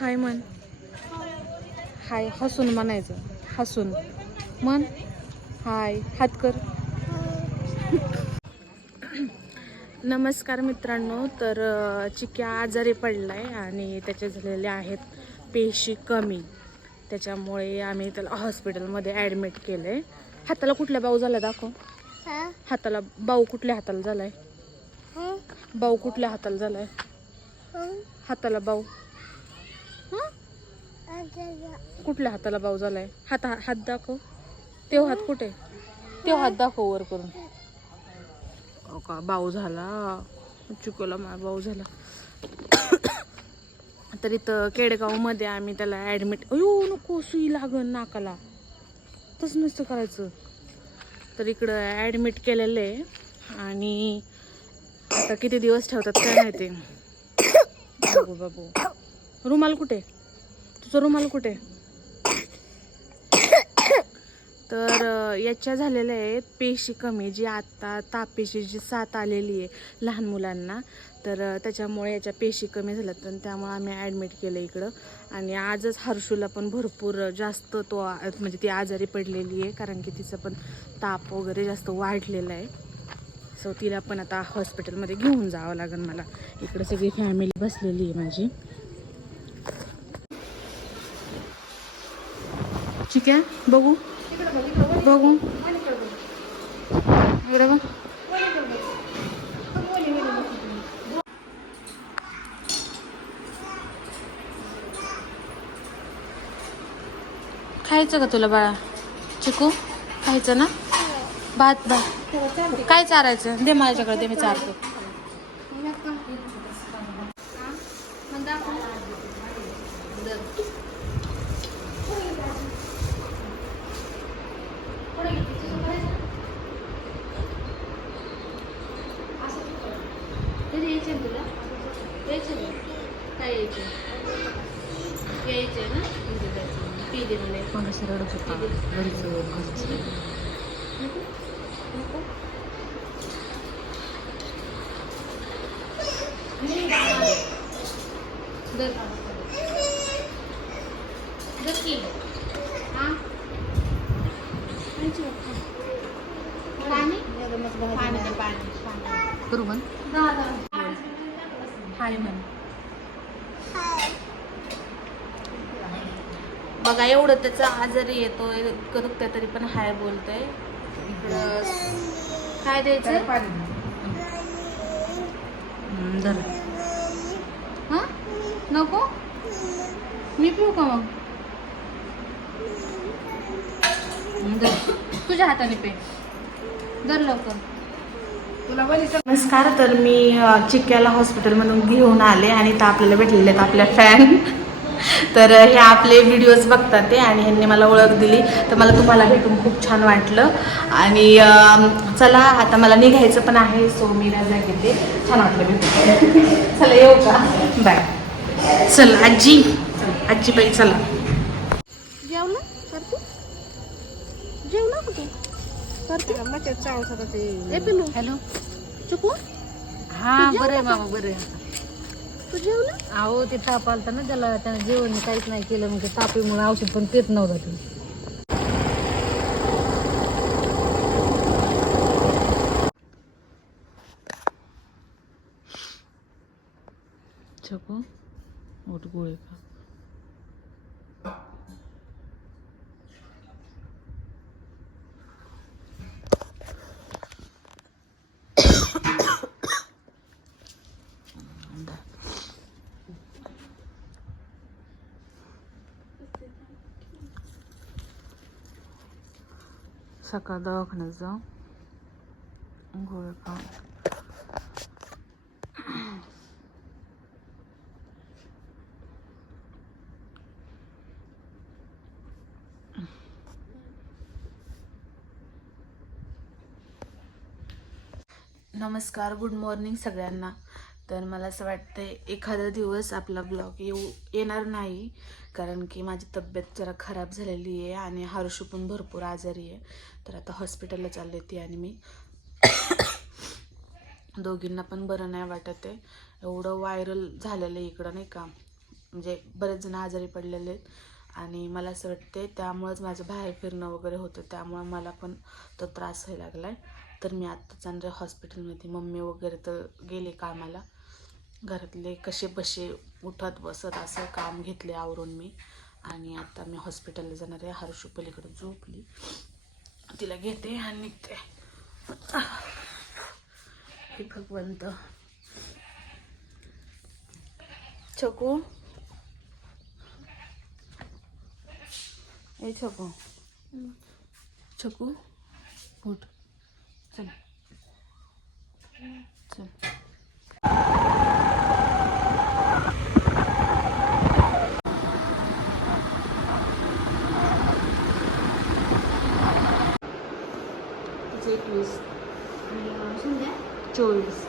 हाय म्हण. हाय हसून म्हणायचं. हसून. म्हण. हाय हात कर. नमस्कार मित्रांनो तर चिक्या आजारी पडलाय आणि त्याचे झालेले आहेत पेशी कमी. त्याच्यामुळे आम्ही त्याला हॉस्पिटलमध्ये ॲडमिट केलं आहे हाताला कुठल्या बाऊ झाला दाखव. हाताला बाऊ कुठल्या हाताला झालाय? बाऊ कुठल्या हाताला झालाय? हाताला बाऊ. कुठल्या हाताला बाऊ झालाय? हात हात दाखव. तेव हात कुठे? तेव हात दाखव वर करून. का भाऊ झाला? चुकवला मा बाऊ झाला. तर इथं केडगावमध्ये आम्ही त्याला ॲडमिट अयो नको सुई लागन नाकाला. तसं नसतं करायचं. तर इकडं ॲडमिट केलेलं आहे. आणि आता किती दिवस ठेवतात काय माहिती? बाबू बाबू. रुमाल कुठे? तुझा रुमाल कुठे? तर याच्या झालेल्या आहेत पेशी कमी जी आत्ता तापेशी जी साथ आलेली आहे लहान मुलांना. तर त्याच्यामुळे याच्या पेशी कमी झाल्या तर त्यामुळे आम्ही ॲडमिट केलं इकडं. आणि आजच हर्षूला पण भरपूर जास्त तो म्हणजे ती आजारी पडलेली आहे कारण की तिचं पण ताप वगैरे जास्त वाढलेला आहे. सो तिला पण आता हॉस्पिटलमध्ये घेऊन जावं लागेल मला. इकडं सगळी फॅमिली बसलेली आहे माझी. ठीक आहे? बघू. बघू. इकडे बघ. खायचं का तुला बाळा? चिकू खायचं ना? भात भात. काय चारायचं? दे माझ्याकडे दे मी चारतो. पी दे मला कोणाशी रडत होता घरचं घरचं दर दर की हां पाणी पाणी दे, पाणी पाणी करू म्हण हाय म्हण बघा एवढं त्याचा आजारी येतोय करुक्त्या तरी पण हाय बोलतोय. इकडं काय द्यायचं? धर. हा? नको? मी पिऊ का मग? तुझ्या हाताने पे. धर लवकर. नमस्कार तर मी अ, चिक्क्याला हॉस्पिटलमधून घेऊन आले आणि इथं आपल्याला भेटलेले आहेत आपल्या फॅन तर हे आपले व्हिडिओज बघतात ते आणि ह्यांनी मला ओळख दिली. तर मला तुम्हाला भेटून खूप छान वाटलं. आणि चला आता मला निघायचं पण आहे सो मी रजा घेते. छान वाटलं भेटून. चला येऊ का? बाय चल आजी. आजी बाई चला जेवलं करते जेवलं कुठे? करते ए पिलू हॅलो. चुकू हा बरं आहे बाबा बरं आहे तू जेवलं? अहो ते ताप आलता ना त्याला. त्यानं जेवण काहीच नाही केलं. ते तापीमुळे औषध पण पित नव्हतं ते. चकू ओट गोळे का सकाळ दवाखान्यात जाऊ नमस्कार गुड मॉर्निंग सगळ्यांना. तर मला असं वाटतंय एखादा दिवस आपला ब्लॉग येऊ येणार नाही. कारण की माझी तब्येत जरा खराब झालेली आहे आणि हर्षू पण भरपूर आजारी आहे. तर आता हॉस्पिटलला चालले ती आणि मी. दोघींना पण बरं नाही वाटत आहे. एवढं व्हायरल झालेलं आहे इकडं नाही का? म्हणजे बरेच जण आजारी पडलेले आहेत. आणि मला असं वाटते त्यामुळंच माझं बाहेर फिरणं वगैरे होतं. त्यामुळं मला पण तो त्रास व्हायला लागला आहे तर मी आत्ता जाणार हॉस्पिटलमध्ये. मम्मी वगैरे तर गेले कामाला. घरातले कसे बसे उठत बसत असं काम घेतले आवरून मी. आणि आता मी हॉस्पिटलला जाणार आहे. हर्षू पलीकडे झोपली. तिला घेते आणि निघते. हे भगवंत. छकू. ए छकू. छकू उठ. चल चल एकवीस चोवीस